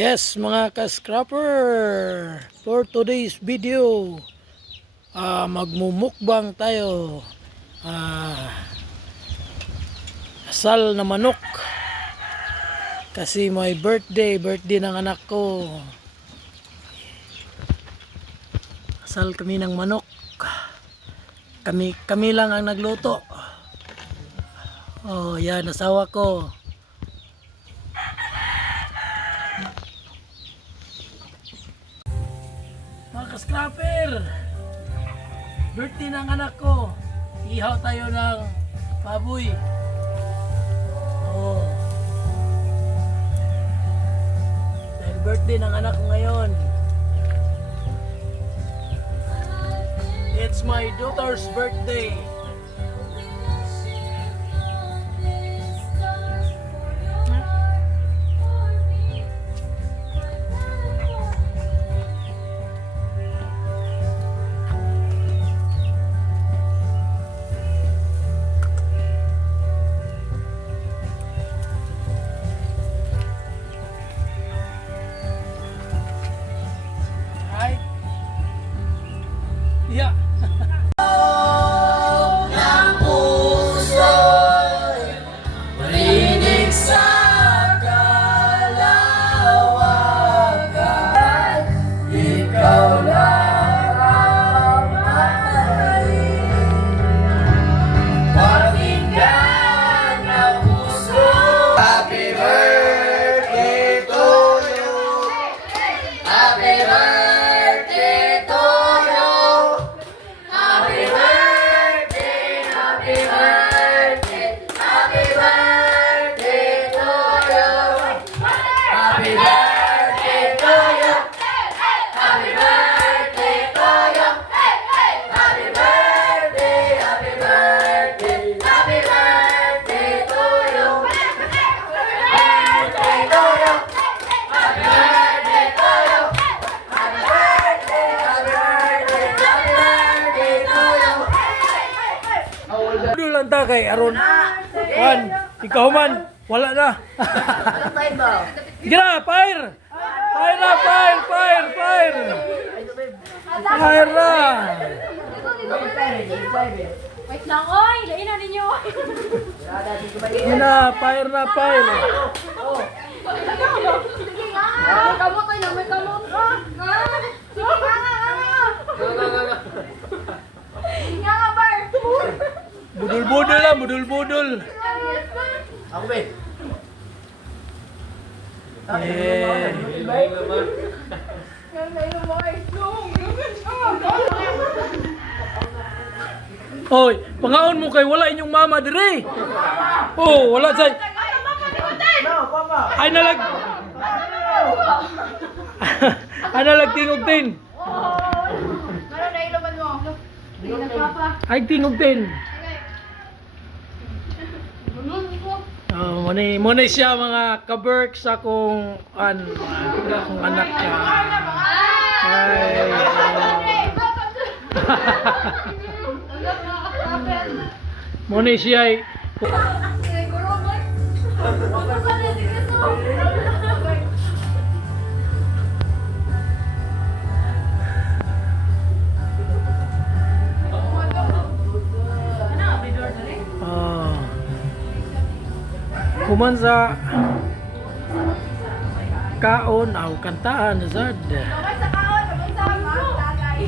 Yes mga ka-scrapper, for today's video magmumukbang tayo. Asal na manok kasi may birthday ng anak ko. Asal kami ng manok, kami lang ang nagluto. Oh yan, asawa ko. Mga ka-scrapper, birthday ng anak ko, ihaw tayo ng baboy. Oh. Dahil birthday ng anak ko ngayon. It's my daughter's birthday. Yeah. Lang ta kay aron Juan, ikaw man wala na. Sige na, fire na, fire na. Wait lang, oy! Lain na ninyo! Sige na, fire na. Sige nga! May kamot tayo na, may kamot! Sige nga! Nga nga, Bar! Budul-budul lang, budul-budul. Ako ba? Yeah. Oy, pangaon mo kay wala inyong mama dire. Oh, wala say. Ay nalag. Ay nalag tingog tin. Ano na iloban mo? Hindi na papa. Ay tingog tin. Muna siya mga kaberk sa akong anak ka. Ay. Muna siya ay kuman sa kaon aw kantaan sad. Okay sa kaon, pag-unsa ka, tagay.